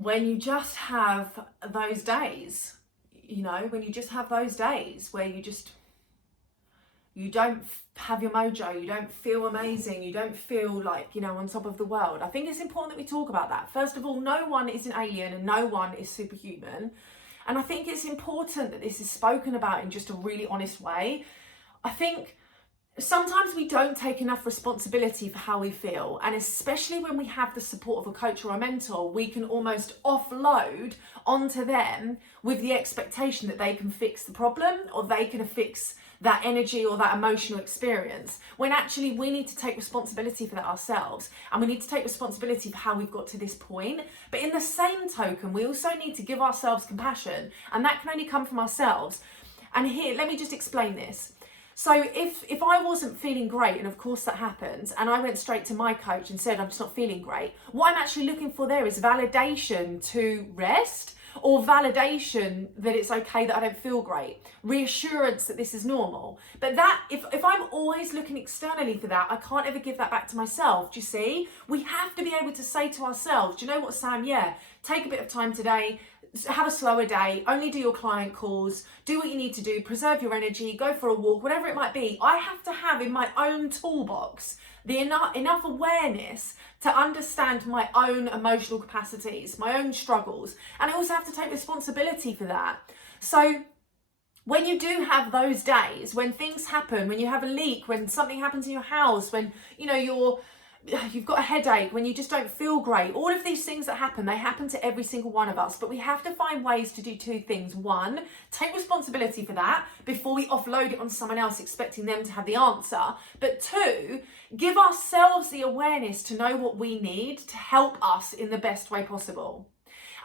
when you just have those days, when you just have those days where you don't have your mojo, you don't feel amazing, you don't feel like, on top of the world. I think it's important that we talk about that. First of all, no one is an alien and no one is superhuman. And I think it's important that this is spoken about in just a really honest way. I think sometimes we don't take enough responsibility for how we feel, and especially when we have the support of a coach or a mentor, we can almost offload onto them with the expectation that they can fix the problem or they can fix that energy or that emotional experience, when actually we need to take responsibility for that ourselves, and we need to take responsibility for how we've got to this point. But in the same token, we also need to give ourselves compassion, and that can only come from ourselves. And here, let me just explain this. So if I wasn't feeling great, and of course that happens, and I went straight to my coach and said, I'm just not feeling great, what I'm actually looking for there is validation to rest, or validation that it's okay that I don't feel great, reassurance that this is normal. But that, if I'm always looking externally for that, I can't ever give that back to myself. Do you see? We have to be able to say to ourselves, do you know what, Sam? Yeah, take a bit of time today, have a slower day, only do your client calls, do what you need to do, preserve your energy, go for a walk, whatever it might be. I have to have in my own toolbox the enough awareness to understand my own emotional capacities, my own struggles, and I also have to take responsibility for that. So when you do have those days, when things happen, when you have a leak, when something happens in your house, when you've got a headache, when you just don't feel great, all of these things that happen, they happen to every single one of us. But we have to find ways to do two things. One, take responsibility for that before we offload it on someone else expecting them to have the answer. But two, give ourselves the awareness to know what we need to help us in the best way possible.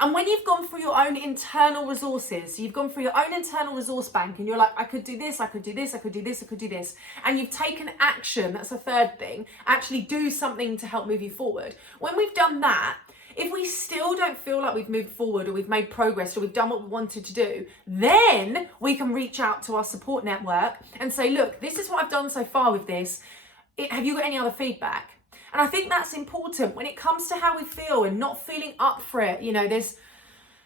And when you've gone through your own internal resources, so you've gone through your own internal resource bank and you're like, I could do this, I could do this, I could do this, I could do this. And you've taken action, that's the third thing, actually do something to help move you forward. When we've done that, if we still don't feel like we've moved forward or we've made progress or we've done what we wanted to do, then we can reach out to our support network and say, look, this is what I've done so far with this. Have you got any other feedback? And I think that's important when it comes to how we feel and not feeling up for it.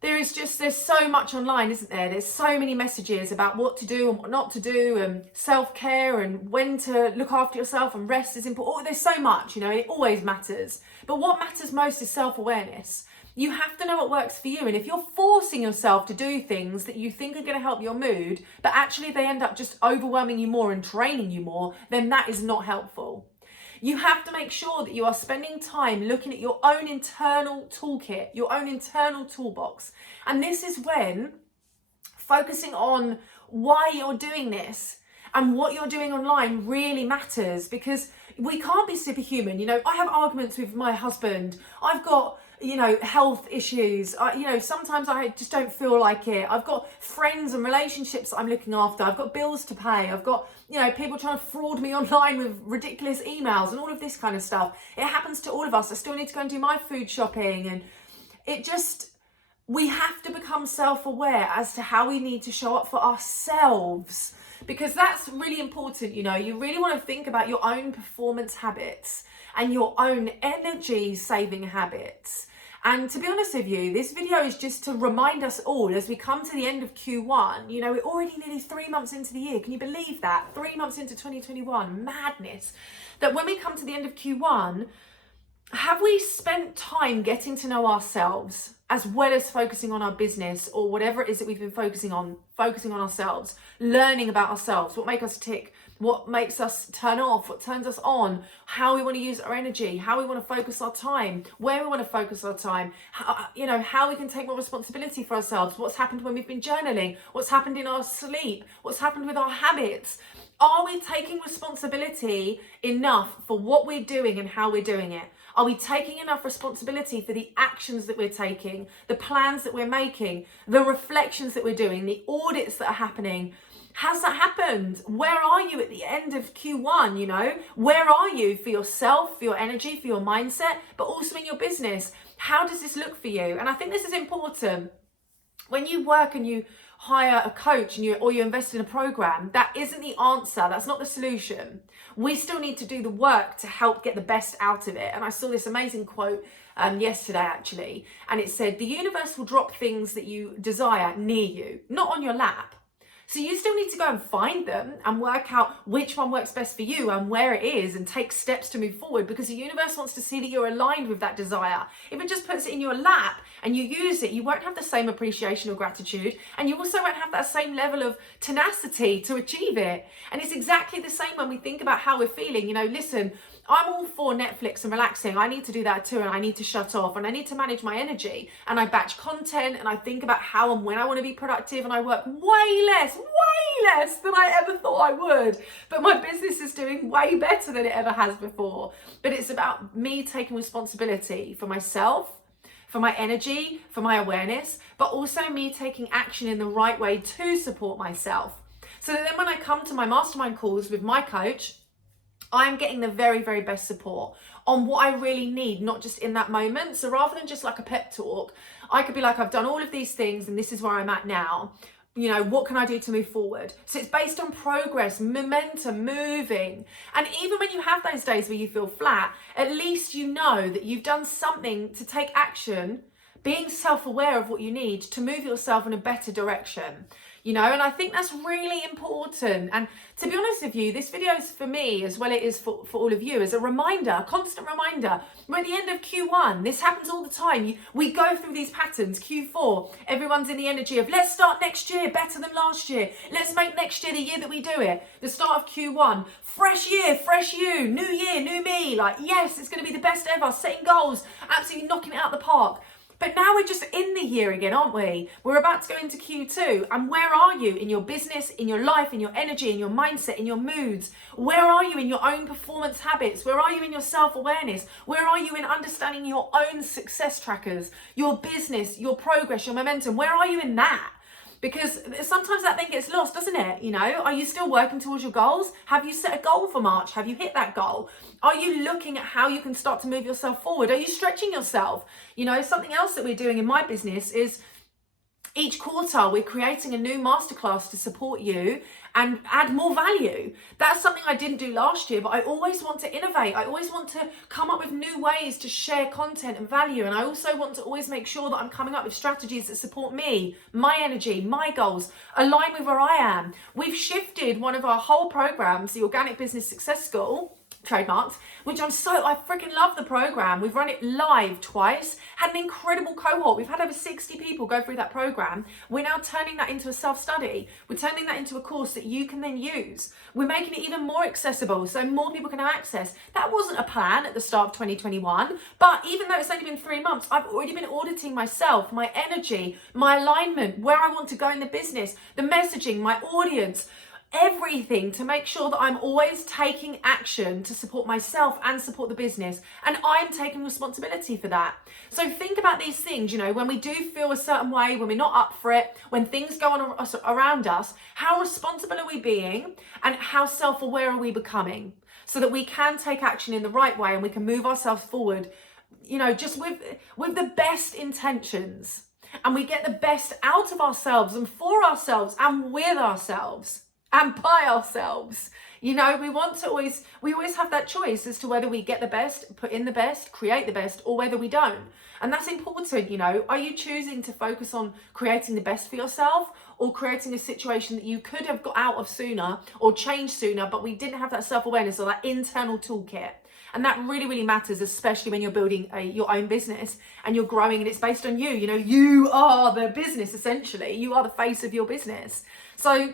There's so much online, isn't there? There's so many messages about what to do and what not to do, and self-care and when to look after yourself, and rest is important. Oh, there's so much, it always matters. But what matters most is self-awareness. You have to know what works for you. And if you're forcing yourself to do things that you think are going to help your mood, but actually they end up just overwhelming you more and draining you more, then that is not helpful. You have to make sure that you are spending time looking at your own internal toolkit, your own internal toolbox. And this is when focusing on why you're doing this and what you're doing online really matters, because we can't be superhuman. I have arguments with my husband. I've got health issues. Sometimes I just don't feel like it. I've got friends and relationships that I'm looking after. I've got bills to pay. I've got, people trying to fraud me online with ridiculous emails and all of this kind of stuff. It happens to all of us. I still need to go and do my food shopping, and we have to become self-aware as to how we need to show up for ourselves, because that's really important. You really want to think about your own performance habits and your own energy saving habits. And to be honest with you, this video is just to remind us all as we come to the end of Q1, we're already nearly 3 months into the year. Can you believe that? 3 months into 2021, madness. That when we come to the end of Q1, have we spent time getting to know ourselves as well as focusing on our business or whatever it is that we've been focusing on ourselves, learning about ourselves, what makes us tick, what makes us turn off, what turns us on, how we want to use our energy, how we want to focus our time, where we want to focus our time, how we can take more responsibility for ourselves, what's happened when we've been journaling, what's happened in our sleep, what's happened with our habits. Are we taking responsibility enough for what we're doing and how we're doing it? Are we taking enough responsibility for the actions that we're taking, the plans that we're making, the reflections that we're doing, the audits that are happening? Has that happened? Where are you at the end of Q1, Where are you for yourself, for your energy, for your mindset, but also in your business? How does this look for you? And I think this is important. When you work and you hire a coach or you invest in a program, that isn't the answer. That's not the solution. We still need to do the work to help get the best out of it. And I saw this amazing quote yesterday actually, and it said, the universe will drop things that you desire near you, not on your lap. So you still need to go and find them and work out which one works best for you and where it is, and take steps to move forward, because the universe wants to see that you're aligned with that desire. If it just puts it in your lap and you use it, you won't have the same appreciation or gratitude, and you also won't have that same level of tenacity to achieve it. And it's exactly the same when we think about how we're feeling. You know, listen, I'm all for Netflix and relaxing. I need to do that too, and I need to shut off, and I need to manage my energy, and I batch content, and I think about how and when I want to be productive, and I work way less than I ever thought I would. But my business is doing way better than it ever has before. But it's about me taking responsibility for myself, for my energy, for my awareness, but also me taking action in the right way to support myself. So that then when I come to my mastermind calls with my coach, I'm getting the very, very best support on what I really need, not just in that moment. So rather than just like a pep talk, I could be like, I've done all of these things and this is where I'm at now. You know, what can I do to move forward? So it's based on progress, momentum, moving. And even when you have those days where you feel flat, at least you know that you've done something to take action, being self-aware of what you need to move yourself in a better direction. You know, and I think that's really important. And to be honest with you, this video is for me as well it is for all of you, as a reminder, a constant reminder. We're at the end of Q1. This happens all the time. We go through these patterns. Q4, everyone's in the energy of let's start next year better than last year. Let's make next year the year that we do it. The start of Q1, fresh year, fresh you, new year, new me. Like, yes, it's going to be the best ever. Setting goals, absolutely knocking it out the park. But now we're just in the year again, aren't we? We're about to go into Q2. And where are you in your business, in your life, in your energy, in your mindset, in your moods? Where are you in your own performance habits? Where are you in your self-awareness? Where are you in understanding your own success trackers, your business, your progress, your momentum? Where are you in that? Because sometimes that thing gets lost, doesn't it? You know, are you still working towards your goals? Have you set a goal for March? Have you hit that goal? Are you looking at how you can start to move yourself forward? Are you stretching yourself? You know, something else that we're doing in my business is each quarter we're creating a new masterclass to support you and add more value. That's something I didn't do last year, but I always want to innovate. I always want to come up with new ways to share content and value. And I also want to always make sure that I'm coming up with strategies that support me, my energy, my goals, align with where I am. We've shifted one of our whole programs, the Organic Business Success School, trademarked, which I freaking love the program. We've run it live twice, had an incredible cohort. We've had over 60 people go through that program. We're now turning that into a self-study. We're turning that into a course that you can then use. We're making it even more accessible so more people can have access. That wasn't a plan at the start of 2021, but even though it's only been 3 months, I've already been auditing myself, my energy, my alignment, where I want to go in the business, the messaging, my audience, everything, to make sure that I'm always taking action to support myself and support the business, and I'm taking responsibility for that. So think about these things, you know, when we do feel a certain way, when we're not up for it, when things go on around us, how responsible are we being and how self-aware are we becoming, so that we can take action in the right way and we can move ourselves forward, you know, just with the best intentions, and we get the best out of ourselves and for ourselves and with ourselves and by ourselves. You know, we always have that choice as to whether we get the best, put in the best, create the best, or whether we don't. And that's important, you know. Are you choosing to focus on creating the best for yourself, or creating a situation that you could have got out of sooner or changed sooner, but we didn't have that self-awareness or that internal toolkit? And that really, really matters, especially when you're building your own business and you're growing and it's based on you. You know, you are the business, essentially. You are the face of your business. So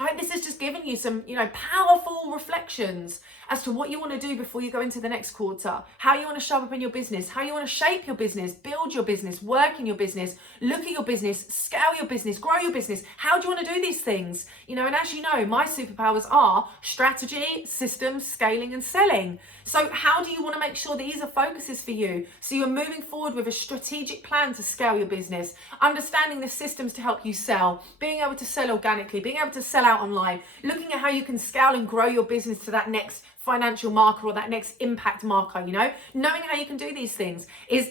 I hope this has just given you some, you know, powerful reflections as to what you want to do before you go into the next quarter, how you want to show up in your business, how you want to shape your business, build your business, work in your business, look at your business, scale your business, grow your business. How do you want to do these things? You know, and as you know, my superpowers are strategy, systems, scaling, and selling. So how do you want to make sure these are focuses for you? So you're moving forward with a strategic plan to scale your business, understanding the systems to help you sell, being able to sell organically, being able to sell out online, looking at how you can scale and grow your business to that next financial marker or that next impact marker, you know, knowing how you can do these things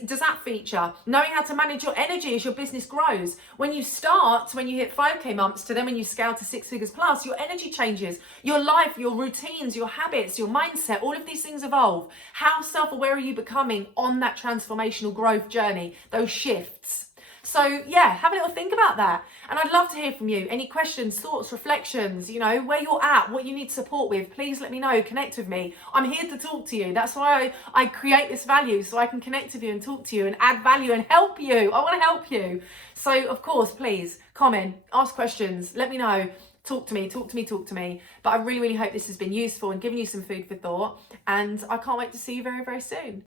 does that feature, knowing how to manage your energy as your business grows. When you start, when you hit 5k months to then when you scale to 6 figures plus, your energy changes, your life, your routines, your habits, your mindset, all of these things evolve. How self-aware are you becoming on that transformational growth journey, those shifts? So yeah, have a little think about that. And I'd love to hear from you. Any questions, thoughts, reflections, you know, where you're at, what you need support with, please let me know, connect with me. I'm here to talk to you. That's why I create this value, so I can connect with you and talk to you and add value and help you. I want to help you. So of course, please comment, ask questions, let me know. Talk to me. But I really, really hope this has been useful and given you some food for thought. And I can't wait to see you very, very soon.